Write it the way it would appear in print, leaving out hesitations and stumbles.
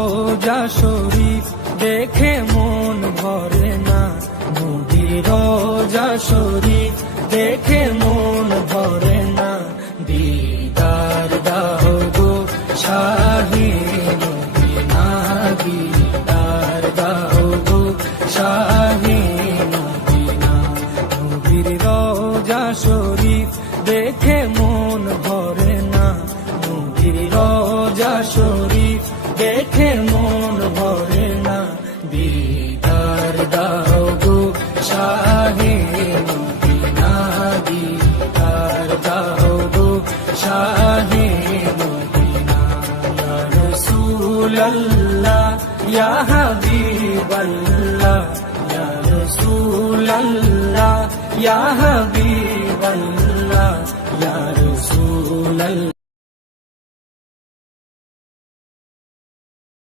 রোজা শরীফ দেখে মন ভরে না, নবীর রোজা শরীফ দেখে মন ভরে না। দিদার দাও গো শাহে মদিনা, দিদার দাও গো শাহে মদিনা। নবীর রোজা শরীফ দেখে মন ভরে না, নবীর রোজা শরীফ দেখে মন ভরে না। দিদার দাও গো শাহে মদিনা, দিদার দাও গো শাহে মদিনা। ইয়া রাসূলাল্লাহ ইয়া হাবিবাল্লাহ, ইয়া রাসূলাল্লাহ ইয়া হাবিবাল্লাহ, ইয়া রাসূলাল্লাহ